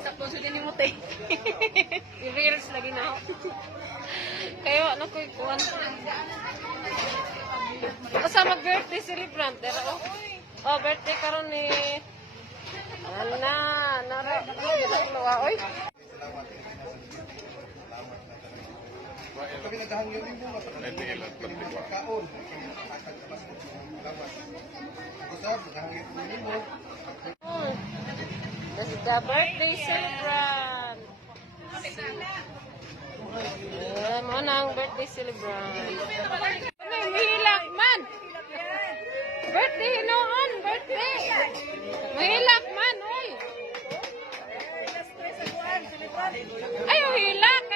Sa puso din mo tayo. I-reels lagi na ako. Kayo, ano ko ikuan? Basta mag-birthday celebrant. Oh, birthday karon ni... Oy. Kami naghangyo din mo. Kaon. This is the birthday celebrant. Mo nang birthday celebrant. Ano yung mahilak man? Birthday noon, birthday. Mahilak man, oy. Ay, hilak.